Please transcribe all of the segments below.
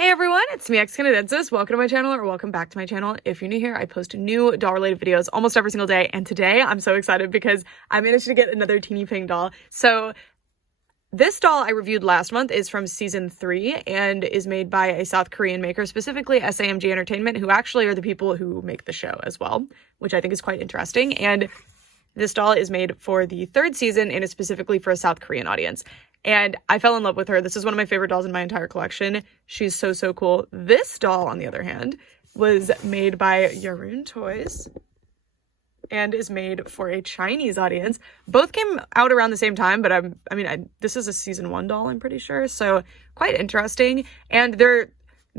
Hey everyone, it's me, Canadiensis. Welcome to my channel, or welcome back to my channel. If you're new here, I post new doll-related videos almost every single day, and today I'm so excited because I managed to get another Teeny Ping doll. So this doll I reviewed last month is from season 3 and is made by a South Korean maker, specifically SAMG Entertainment, who actually are the people who make the show as well, which I think is quite interesting. And this doll is made for the 3rd season and is specifically for a South Korean audience. And I fell in love with her. This is one of my favorite dolls in my entire collection. She's so, so cool. This doll, on the other hand, was made by Yaroon Toys and is made for a Chinese audience. Both came out around the same time, but this is a season 1 doll, I'm pretty sure. So quite interesting. And they're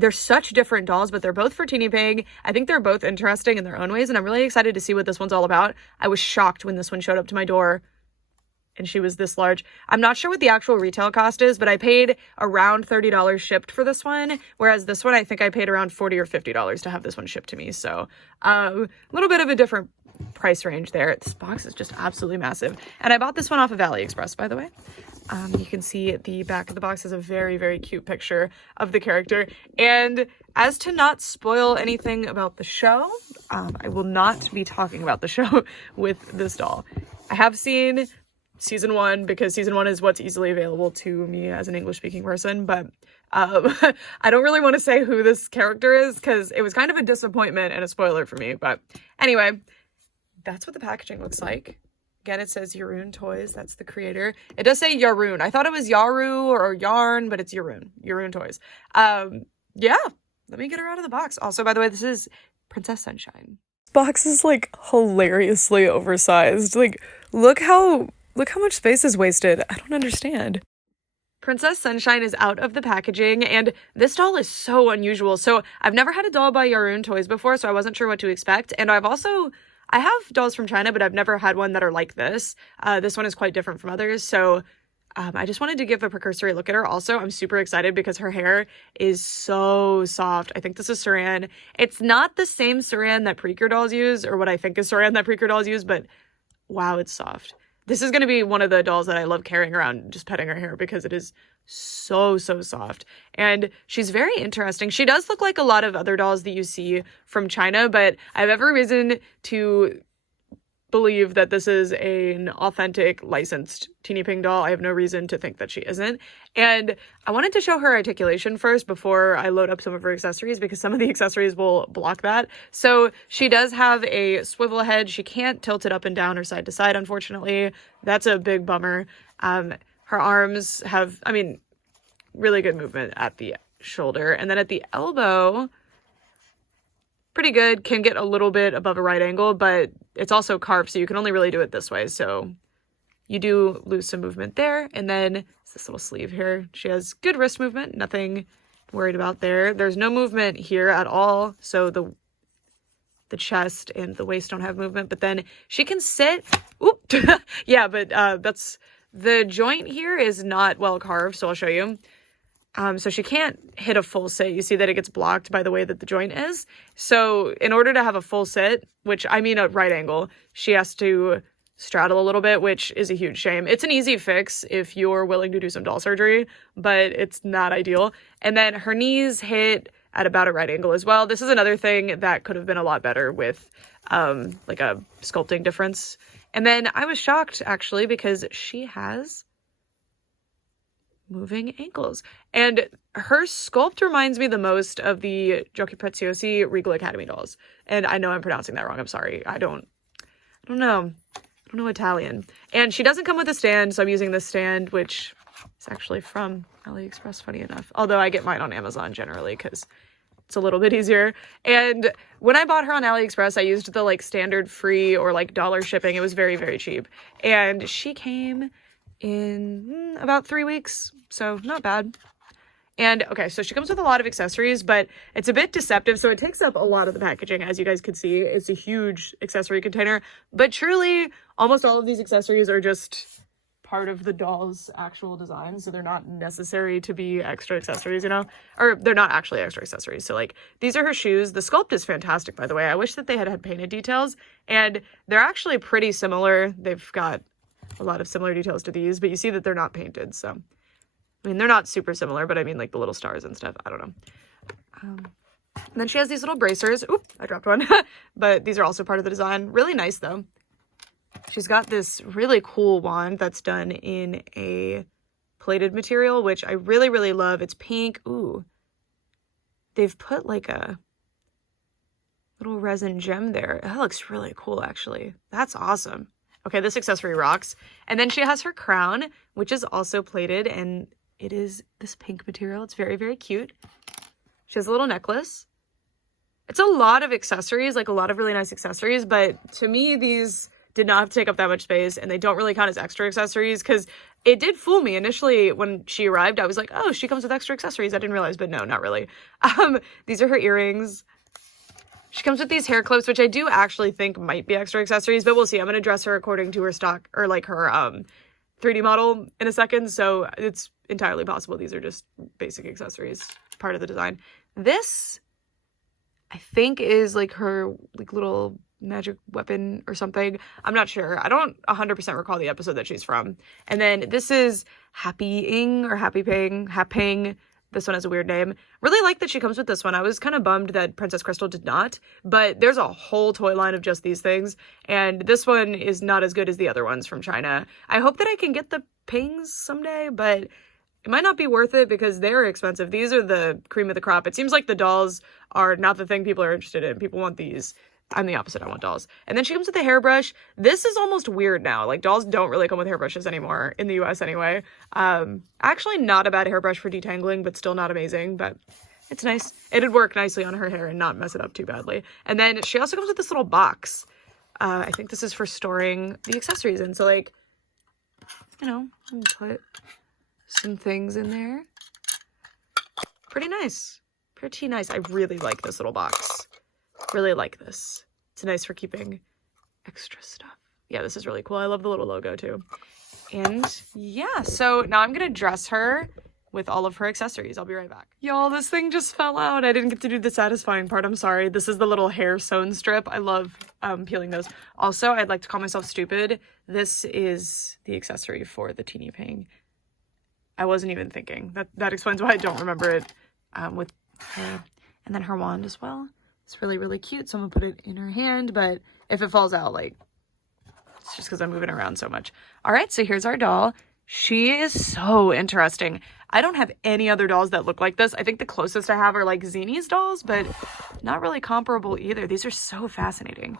such different dolls, but they're both for Teeny Ping. I think they're both interesting in their own ways, and I'm really excited to see what this one's all about. I was shocked when this one showed up to my door and she was this large. I'm not sure what the actual retail cost is, but I paid around $30 shipped for this one, whereas this one I think I paid around $40 or $50 to have this one shipped to me. So a little bit of a different price range there. This box is just absolutely massive. And I bought this one off of AliExpress, by the way. You can see the back of the box has a very, very cute picture of the character. And as to not spoil anything about the show, I will not be talking about the show with this doll. I have seen season 1 because season 1 is what's easily available to me as an English-speaking person, but I don't really want to say who this character is because it was kind of a disappointment and a spoiler for me. But anyway, that's what the packaging looks like. Again, it says Yaroon Toys. That's the creator. It does say Yaroon. I thought it was Yaru or Yarn, but it's Yaroon. Yaroon Toys. Yeah, let me get her out of the box. Also, by the way, this is Princess Sunshine. This box is like hilariously oversized. Like, look how much space is wasted. I don't understand. Princess Sunshine is out of the packaging, and this doll is so unusual. So I've never had a doll by Yaroon Toys before, so I wasn't sure what to expect. And I have dolls from China, but I've never had one that are like this. This one is quite different from others, so I just wanted to give a precursory look at her. Also, I'm super excited because her hair is so soft. I think this is Saran. It's not the same Saran that Precure dolls use, or what I think is Saran that Precure dolls use, but wow, it's soft. This is going to be one of the dolls that I love carrying around, just petting her hair, because it is so, so soft. And she's very interesting. She does look like a lot of other dolls that you see from China, but I have every reason to believe that this is an authentic, licensed Teeny Ping doll. I have no reason to think that she isn't. And I wanted to show her articulation first before I load up some of her accessories, because some of the accessories will block that. So she does have a swivel head. She can't tilt it up and down or side to side, unfortunately. That's a big bummer. Her arms have, really good movement at the shoulder. And then at the elbow, pretty good. Can get a little bit above a right angle, but it's also carved, so you can only really do it this way. So you do lose some movement there. And then this little sleeve here. She has good wrist movement. Nothing worried about there. There's no movement here at all. So the chest and the waist don't have movement, but then she can sit. Oop. Yeah, but that's the joint here is not well carved. So I'll show you. So she can't hit a full sit. You see that it gets blocked by the way that the joint is. So in order to have a full sit, which I mean a right angle, she has to straddle a little bit, which is a huge shame. It's an easy fix if you're willing to do some doll surgery, but it's not ideal. And then her knees hit at about a right angle as well. This is another thing that could have been a lot better with like a sculpting difference. And then I was shocked actually because she has moving ankles. And her sculpt reminds me the most of the Giochi Preziosi Regal Academy dolls. And I know I'm pronouncing that wrong. I'm sorry. I don't know Italian. And she doesn't come with a stand, so I'm using this stand, which is actually from AliExpress, funny enough. Although I get mine on Amazon generally because it's a little bit easier. And when I bought her on AliExpress, I used the standard free or $1 shipping. It was very, very cheap. And she came in about 3 weeks, so not bad. And okay, so she comes with a lot of accessories, but it's a bit deceptive, so it takes up a lot of the packaging. As you guys could see, it's a huge accessory container, but truly almost all of these accessories are just part of the doll's actual design, so they're not necessary to be extra accessories, or they're not actually extra accessories. So these are her shoes. The sculpt is fantastic, by the way. I wish that they had painted details, and they're actually pretty similar. They've got a lot of similar details to these, but you see that they're not painted. So, they're not super similar, but the little stars and stuff. I don't know. And then she has these little bracers. Oop, I dropped one. But these are also part of the design. Really nice, though. She's got this really cool wand that's done in a plated material, which I really, really love. It's pink. Ooh. They've put like a little resin gem there. That looks really cool, actually. That's awesome. Okay, this accessory rocks. And then she has her crown, which is also plated, and it is this pink material. It's very, very cute. She has a little necklace. It's a lot of accessories, like a lot of really nice accessories, but to me, these did not have to take up that much space, and they don't really count as extra accessories, because it did fool me. Initially, when she arrived, I was like, oh, she comes with extra accessories. I didn't realize, but no, not really. These are her earrings. She comes with these hair clips, which I do actually think might be extra accessories, but we'll see. I'm going to dress her according to her stock, or like her 3D model in a second, so it's entirely possible these are just basic accessories, part of the design. This, I think, is like her like little magic weapon or something. I'm not sure. I don't 100% recall the episode that she's from. And then this is Happy-ing or Happing. This one has a weird name. Really like that she comes with this one. I was kind of bummed that Princess Crystal did not, but there's a whole toy line of just these things, and this one is not as good as the other ones from China. I hope that I can get the pings someday, but it might not be worth it because they're expensive. These are the cream of the crop. It seems like the dolls are not the thing people are interested in. People want these. I'm the opposite. I want dolls. And then she comes with a hairbrush. This is almost weird now. Like, dolls don't really come with hairbrushes anymore, in the US anyway. Actually not a bad hairbrush for detangling, but still not amazing, but it's nice. It'd work nicely on her hair and not mess it up too badly. And then she also comes with this little box. I think this is for storing the accessories in. So, like, you know, put some things in there. Pretty nice. Pretty nice. I really like this little box. Really like this. It's nice for keeping extra stuff. Yeah, this is really cool. I love the little logo too. And yeah, so now I'm gonna dress her with all of her accessories. I'll be right back. Y'all, this thing just fell out. I didn't get to do the satisfying part. I'm sorry. This is the little hair sewn strip. I love peeling those. Also, I'd like to call myself stupid. This is the accessory for the TEENIEPING. I wasn't even thinking. That explains why I don't remember it with her. And then her wand as well. It's really, really cute. So I'm gonna put it in her hand, but if it falls out, like, it's just because I'm moving around so much. All right, so here's our doll. She is so interesting. I don't have any other dolls that look like this. I think the closest I have are like Zenie's dolls, but not really comparable either. These are so fascinating.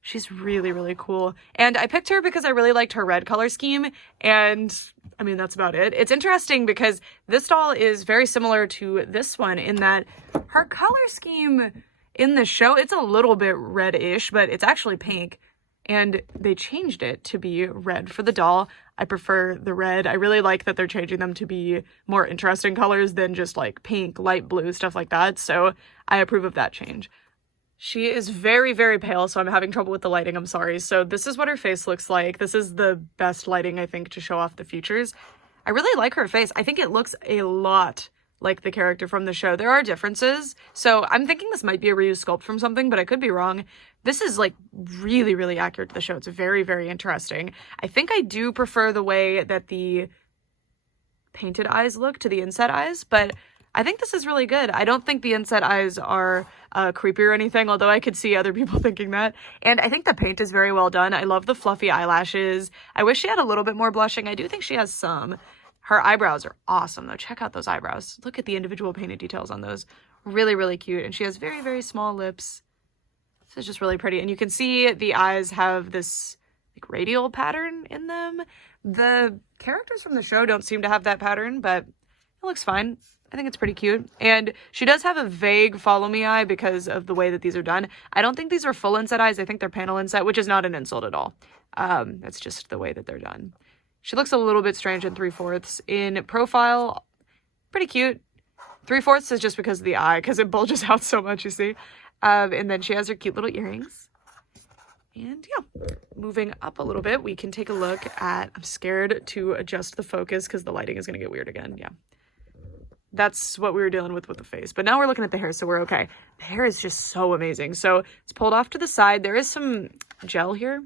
She's really, really cool. And I picked her because I really liked her red color scheme. And I mean, that's about it. It's interesting because this doll is very similar to this one in that her color scheme in the show, it's a little bit red-ish, but it's actually pink. And they changed it to be red for the doll. I prefer the red. I really like that they're changing them to be more interesting colors than just like pink, light blue, stuff like that. So I approve of that change. She is very, very pale, so I'm having trouble with the lighting. I'm sorry. So this is what her face looks like. This is the best lighting, I think, to show off the features. I really like her face. I think it looks a lot like the character from the show. There are differences. So I'm thinking this might be a reused sculpt from something, but I could be wrong. This is like really, really accurate to the show. It's very, very interesting. I think I do prefer the way that the painted eyes look to the inset eyes, but I think this is really good. I don't think the inset eyes are creepy or anything, although I could see other people thinking that. And I think the paint is very well done. I love the fluffy eyelashes. I wish she had a little bit more blushing. I do think she has some. Her eyebrows are awesome, though. Check out those eyebrows. Look at the individual painted details on those. Really, really cute. And she has very, very small lips. This is just really pretty. And you can see the eyes have this like radial pattern in them. The characters from the show don't seem to have that pattern, but it looks fine. I think it's pretty cute. And she does have a vague follow me eye because of the way that these are done. I don't think these are full inset eyes. I think they're panel inset, which is not an insult at all. That's just the way that they're done. She looks a little bit strange in 3/4. In profile, pretty cute. 3/4 is just because of the eye, because it bulges out so much, you see. And then she has her cute little earrings. And yeah, moving up a little bit, we can take a look at, I'm scared to adjust the focus because the lighting is going to get weird again. Yeah. That's what we were dealing with the face. But now we're looking at the hair, so we're okay. The hair is just so amazing. So it's pulled off to the side. There is some gel here.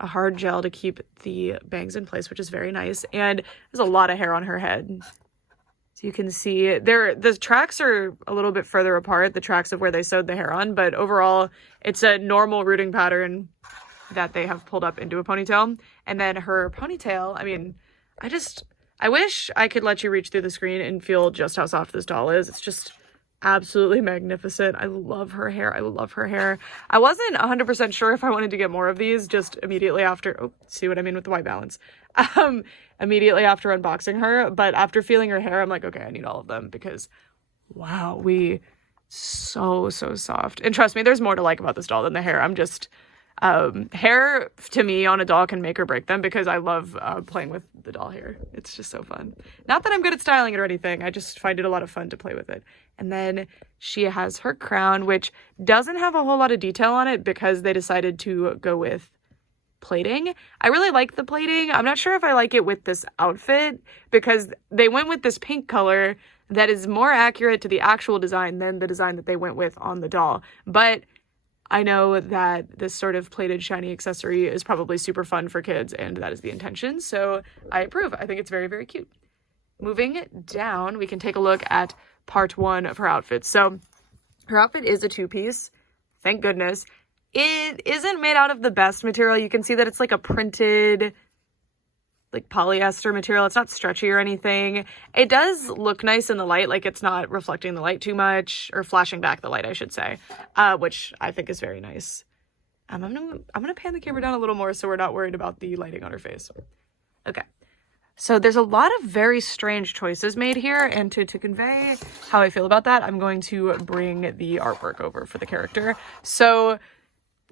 A hard gel to keep the bangs in place, which is very nice. And there's a lot of hair on her head. So you can see the tracks are a little bit further apart, the tracks of where they sewed the hair on, but overall it's a normal rooting pattern that they have pulled up into a ponytail. And then her ponytail, I mean, I wish I could let you reach through the screen and feel just how soft this doll is. It's just absolutely magnificent. I love her hair. I love her hair. I wasn't 100% sure if I wanted to get more of these just immediately after, oh, see what I mean with the white balance? Immediately after unboxing her, but after feeling her hair, I'm like, okay, I need all of them because wow, so soft. And trust me, there's more to like about this doll than the hair. I'm just, hair to me on a doll can make or break them because I love playing with the doll hair. It's just so fun. Not that I'm good at styling it or anything. I just find it a lot of fun to play with it. And then she has her crown, which doesn't have a whole lot of detail on it because they decided to go with plating. I really like the plating. I'm not sure if I like it with this outfit because they went with this pink color that is more accurate to the actual design than the design that they went with on the doll. But I know that this sort of plated shiny accessory is probably super fun for kids, and that is the intention, so I approve. I think it's very, very cute. Moving down, we can take a look at part one of her outfit. So her outfit is a two-piece, thank goodness. It isn't made out of the best material. You can see that it's like a printed, like polyester material. It's not stretchy or anything. It does look nice in the light, like it's not reflecting the light too much, or flashing back the light, I should say, which I think is very nice. I'm gonna pan the camera down a little more so we're not worried about the lighting on her face. Okay. So there's a lot of very strange choices made here, and to convey how I feel about that, I'm going to bring the artwork over for the character. So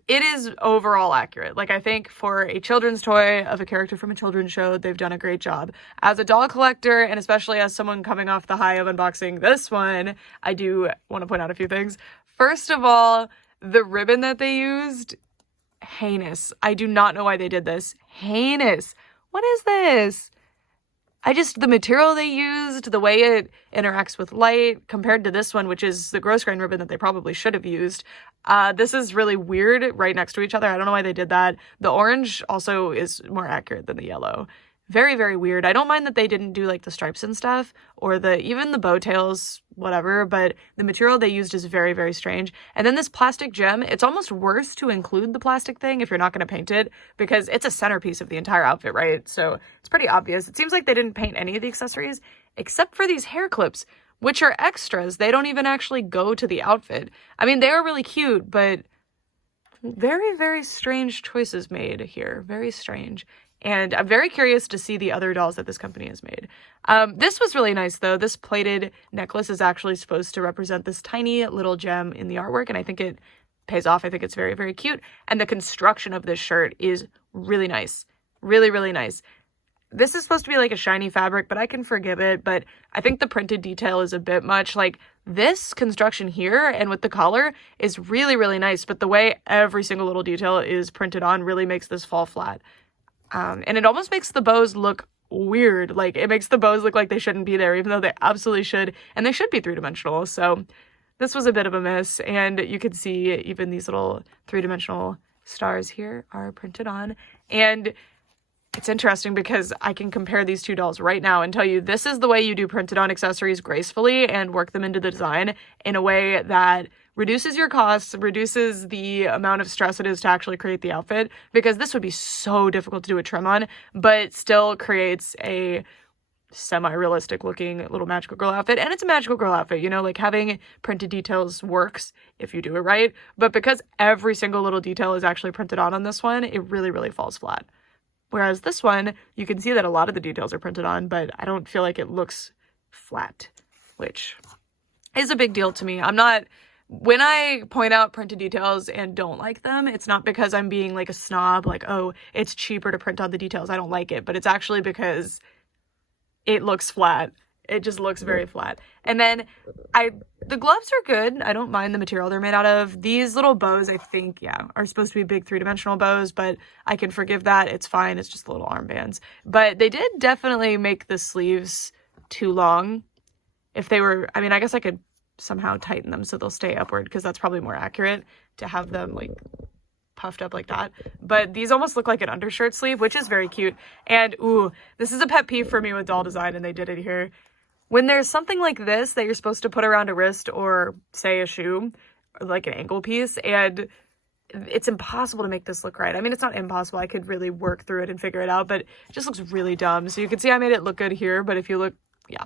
it is overall accurate. Like, I think for a children's toy of a character from a children's show, they've done a great job. As a doll collector, and especially as someone coming off the high of unboxing this one, I do want to point out a few things. First of all, the ribbon that they used, heinous. I do not know why they did this. Heinous. What is this? The material they used, the way it interacts with light compared to this one, which is the gross grain ribbon that they probably should have used. This is really weird right next to each other. I don't know why they did that. The orange also is more accurate than the yellow. Very, very weird. I don't mind that they didn't do like the stripes and stuff or even the bow tails, whatever, but the material they used is very, very strange. And then this plastic gem, it's almost worse to include the plastic thing if you're not going to paint it because it's a centerpiece of the entire outfit, right? So it's pretty obvious. It seems like they didn't paint any of the accessories except for these hair clips, which are extras. They don't even actually go to the outfit. I mean, they are really cute, but very, very strange choices made here. Very strange. And I'm very curious to see the other dolls that this company has made. This was really nice, though. This plated necklace is actually supposed to represent this tiny little gem in the artwork, and I think it pays off. I think it's very, very cute. And the construction of this shirt is really nice. Really, really nice. This is supposed to be like a shiny fabric, but I can forgive it. But I think the printed detail is a bit much. Like, this construction here and with the collar is really, really nice. But the way every single little detail is printed on really makes this fall flat. And it almost makes the bows look weird. Like, it makes the bows look like they shouldn't be there, even though they absolutely should. And they should be three-dimensional. So this was a bit of a miss. And you can see even these little three-dimensional stars here are printed on. And it's interesting because I can compare these two dolls right now and tell you this is the way you do printed on accessories gracefully and work them into the design in a way that reduces your costs, reduces the amount of stress it is to actually create the outfit, because this would be so difficult to do a trim on, but still creates a semi-realistic looking little magical girl outfit. And it's a magical girl outfit, you know, like having printed details works if you do it right, but because every single little detail is actually printed on this one, it really, really falls flat. Whereas this one, you can see that a lot of the details are printed on, but I don't feel like it looks flat, which is a big deal to me. When I point out printed details and don't like them, it's not because I'm being like a snob, like, oh, it's cheaper to print on the details, I don't like it, but it's actually because it looks flat. It just looks very flat. And then the gloves are good. I don't mind the material they're made out of. These little bows, I think, yeah, are supposed to be big three-dimensional bows, but I can forgive that. It's fine. It's just little armbands. But they did definitely make the sleeves too long. If they were, I mean, I guess I could somehow tighten them so they'll stay upward, because that's probably more accurate to have them like puffed up like that. But these almost look like an undershirt sleeve, which is very cute. And ooh, this is a pet peeve for me with doll design, and they did it here. when there's something like this that you're supposed to put around a wrist or say a shoe, or like an ankle piece, and it's impossible to make this look right. I mean, it's not impossible. I could really work through it and figure it out, but it just looks really dumb. So you can see I made it look good here, but if you look, yeah,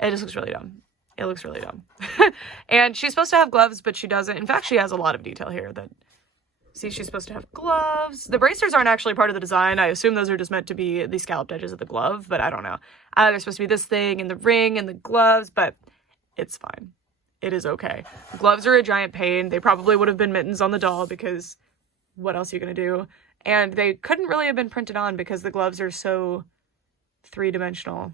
it just looks really dumb. It looks really dumb. And she's supposed to have gloves, but she doesn't. In fact, she has a lot of detail here that, see, she's supposed to have gloves. The bracers aren't actually part of the design. I assume those are just meant to be the scalloped edges of the glove, but I don't know. There's supposed to be this thing and the ring and the gloves, but it's fine. It is okay. Gloves are a giant pain. They probably would have been mittens on the doll because what else are you going to do? And they couldn't really have been printed on because the gloves are so three-dimensional.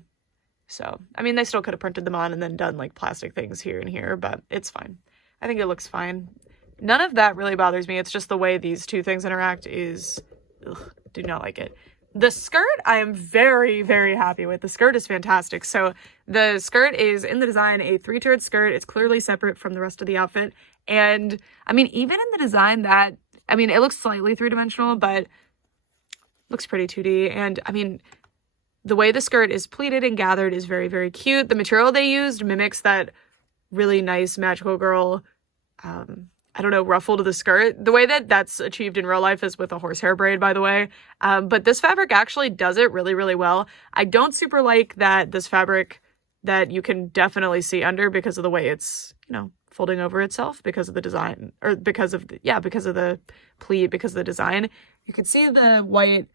So, I mean, they still could have printed them on and then done like plastic things here and here, but it's fine. I think it looks fine. None of that really bothers me. It's just the way these two things interact is, ugh, do not like it. The skirt, I am very, very happy with. The skirt is fantastic. So the skirt is in the design a 3-tiered skirt. It's clearly separate from the rest of the outfit. And I mean, even in the design that, I mean, it looks slightly three-dimensional, but looks pretty 2D. And I mean, the way the skirt is pleated and gathered is very, very cute. The material they used mimics that really nice magical girl, I don't know, ruffle to the skirt. The way that that's achieved in real life is with a horsehair braid, by the way. But this fabric actually does it really, really well. I don't super like that this fabric that you can definitely see under because of the way it's, you know, folding over itself because of the design, or because of the, yeah, because of the pleat, because of the design. You can see the white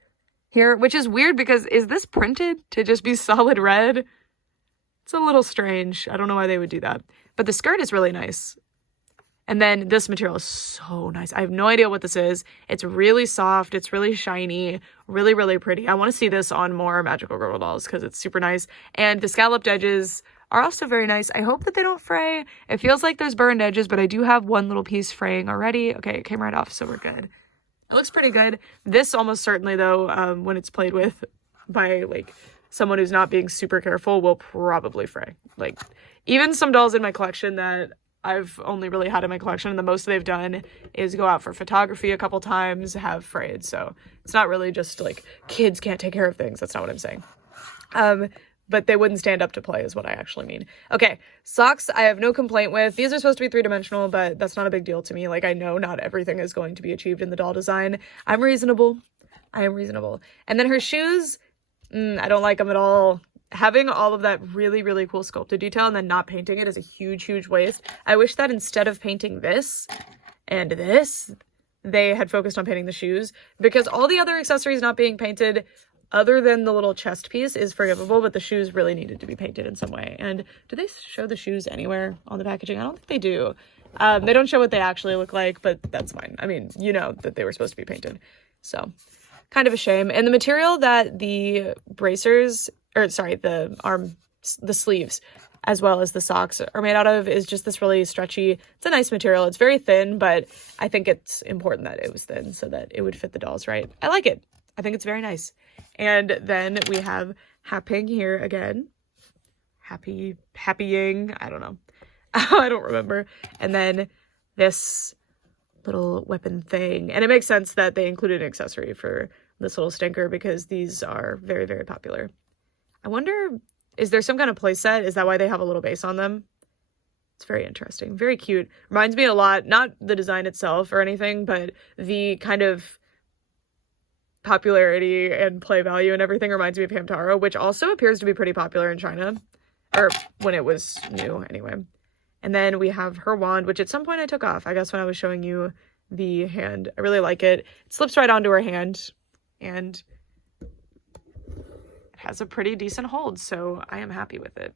here, which is weird because is this printed to just be solid red? It's a little strange. I don't know why they would do that. But the skirt is really nice. And then this material is so nice. I have no idea what this is. It's really soft. It's really shiny. Really, really pretty. I want to see this on more Magical Girl dolls because it's super nice. And the scalloped edges are also very nice. I hope that they don't fray. It feels like there's burned edges, but I do have one little piece fraying already. Okay, it came right off, so we're good. It looks pretty good. This almost certainly, though, when it's played with by, like, someone who's not being super careful, will probably fray. Like, even some dolls in my collection that I've only really had in my collection, and the most they've done is go out for photography a couple times, have frayed. So it's not really just, like, kids can't take care of things. That's not what I'm saying. But they wouldn't stand up to play is what I actually mean. Okay, socks I have no complaint with. These are supposed to be three-dimensional, but that's not a big deal to me. Like, I know not everything is going to be achieved in the doll design. I'm reasonable. I am reasonable. And then her shoes, I don't like them at all. Having all of that really, really cool sculpted detail and then not painting it is a huge, huge waste. I wish that instead of painting this and this, they had focused on painting the shoes, because all the other accessories not being painted, other than the little chest piece, is forgivable, but the shoes really needed to be painted in some way. And do they show the shoes anywhere on the packaging? I don't think they do. They don't show what they actually look like, but that's fine. I mean, you know that they were supposed to be painted. So, kind of a shame. And the material that the bracers, or sorry, the sleeves, as well as the socks are made out of is just this really stretchy, it's a nice material. It's very thin, but I think it's important that it was thin so that it would fit the dolls right. I like it. I think it's very nice. And then we have Happing here again. Happying, I don't know. I don't remember. And then this little weapon thing. And it makes sense that they included an accessory for this little stinker because these are very, very popular. I wonder, is there some kind of play set? Is that why they have a little base on them? It's very interesting. Very cute. Reminds me a lot, not the design itself or anything, but the kind of popularity and play value and everything reminds me of Hamtaro, which also appears to be pretty popular in China. Or when it was new, anyway. And then we have her wand, which at some point I took off. I guess when I was showing you the hand. I really like it. It slips right onto her hand. And has a pretty decent hold, so I am happy with it.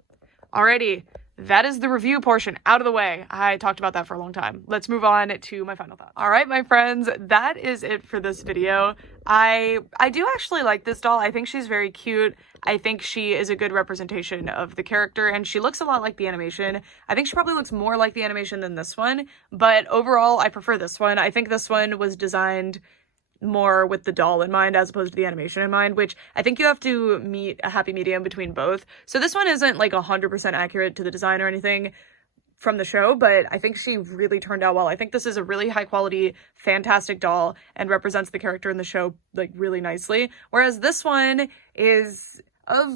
Alrighty, that is the review portion out of the way. I talked about that for a long time. Let's move on to my final thoughts. All right, my friends, that is it for this video. I do actually like this doll. I think she's very cute. I think she is a good representation of the character, and she looks a lot like the animation. I think she probably looks more like the animation than this one, but overall, I prefer this one. I think this one was designed more with the doll in mind as opposed to the animation in mind, which I think you have to meet a happy medium between both. So this one isn't like 100% accurate to the design or anything from the show, but I think she really turned out well. I think this is a really high quality, fantastic doll and represents the character in the show like really nicely. Whereas this one is of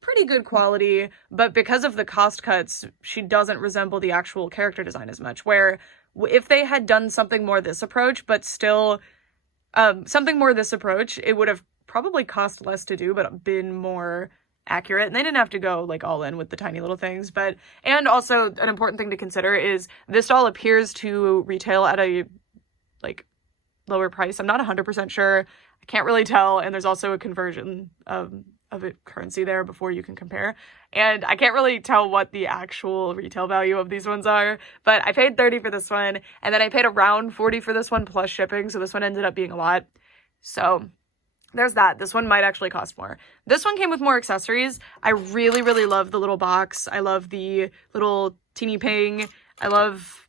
pretty good quality, but because of the cost cuts, she doesn't resemble the actual character design as much, where if they had done something more this approach, but still something more this approach, it would have probably cost less to do, but been more accurate, and they didn't have to go like all in with the tiny little things. But, and also an important thing to consider is this doll appears to retail at a like lower price. I'm not 100% sure. I can't really tell, and there's also a conversion of a currency there before you can compare, and I can't really tell what the actual retail value of these ones are, but I paid $30 for this one, and then I paid around $40 for this one plus shipping, so this one ended up being a lot. So there's that. This one might actually cost more. This one came with more accessories. I really, really love the little box. I love the little teeny ping. I love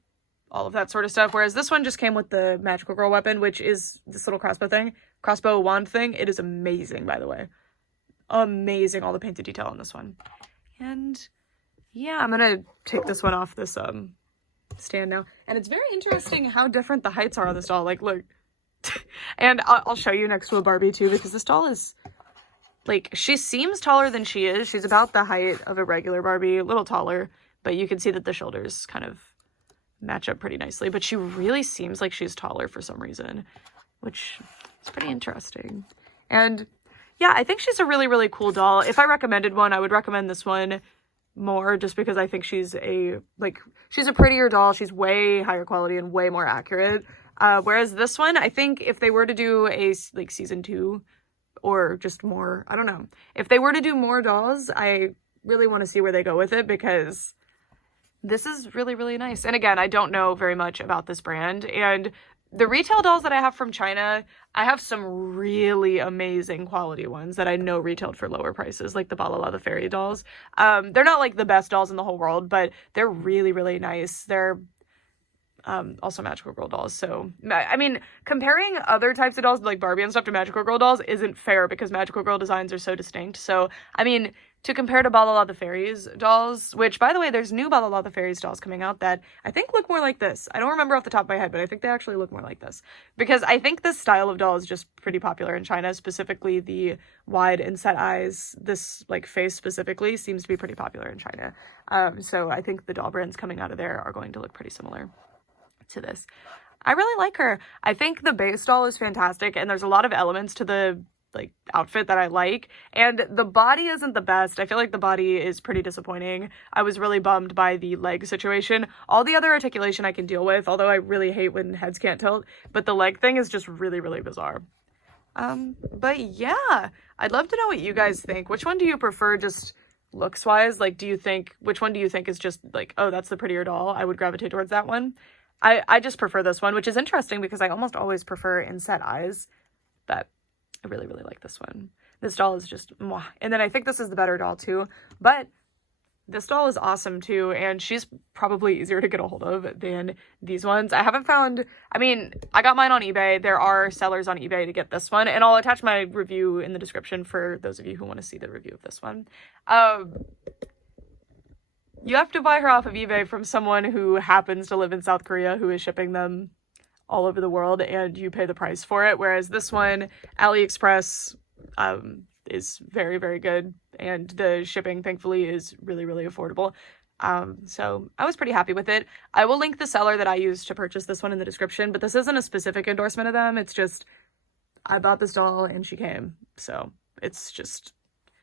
all of that sort of stuff. Whereas this one just came with the magical girl weapon, which is this little crossbow wand thing. It is amazing, by the way. Amazing, all the painted detail on this one. And yeah, I'm gonna take this one off this stand now. And it's very interesting how different the heights are on this doll. Like, look. And I'll show you next to a Barbie too, because this doll is, like, she seems taller than she is. She's about the height of a regular Barbie, a little taller, but you can see that the shoulders kind of match up pretty nicely. But she really seems like she's taller for some reason, which is pretty interesting. And yeah, I think she's a really, really cool doll. If I recommended one, I would recommend this one more, just because I think she's a prettier doll. She's way higher quality and way more accurate. Whereas this one, I think if they were to do a, like, season 2 or just more, I don't know. If they were to do more dolls, I really want to see where they go with it, because this is really, really nice. And again, I don't know very much about this brand, and the retail dolls that I have from China, I have some really amazing quality ones that I know retailed for lower prices, like the Balala the Fairy dolls. They're not like the best dolls in the whole world, but they're really, really nice. They're also magical girl dolls. So, I mean, comparing other types of dolls like Barbie and stuff to magical girl dolls isn't fair, because magical girl designs are so distinct. So, I mean, to compare to Balala the Fairies dolls, which, by the way, there's new Balala the Fairies dolls coming out that I think look more like this. I don't remember off the top of my head, but I think they actually look more like this, because I think this style of doll is just pretty popular in China, specifically the wide inset eyes. This, like, face specifically seems to be pretty popular in China. So I think the doll brands coming out of there are going to look pretty similar to this. I really like her. I think the base doll is fantastic, and there's a lot of elements to the, like, outfit that I like, and the body isn't the best. I feel like the body is pretty disappointing. I was really bummed by the leg situation. All the other articulation I can deal with, although I really hate when heads can't tilt, but the leg thing is just really, really bizarre. But yeah, I'd love to know what you guys think. Which one do you prefer, just looks wise? Like, which one do you think is just like, oh, that's the prettier doll? I would gravitate towards that one. I just prefer this one, which is interesting because I almost always prefer inset eyes, but I really, really like this one. This doll is just mwah. And then I think this is the better doll too, but this doll is awesome too, and she's probably easier to get a hold of than these ones. I haven't found, I mean, I got mine on eBay. There are sellers on eBay to get this one, and I'll attach my review in the description for those of you who want to see the review of this one. You have to buy her off of eBay from someone who happens to live in South Korea, who is shipping them all over the world, and you pay the price for it. Whereas this one, AliExpress, is very, very good, and the shipping, thankfully, is really, really affordable. So I was pretty happy with it. I will link the seller that I used to purchase this one in the description, but this isn't a specific endorsement of them. It's just, I bought this doll and she came. So it's just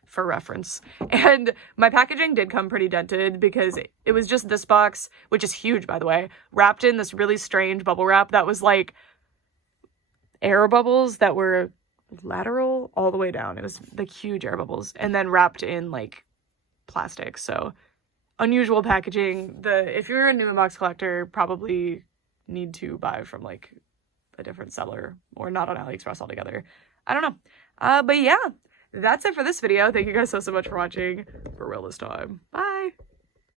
for reference. And my packaging did come pretty dented because it was just this box, which is huge, by the way, wrapped in this really strange bubble wrap that was like air bubbles that were lateral all the way down. It was like huge air bubbles, and then wrapped in like plastic. So unusual packaging. If you're a new inbox collector, probably need to buy from like a different seller or not on AliExpress altogether. I don't know. But yeah, that's it for this video. Thank you guys so much for watching. For real this time. Bye.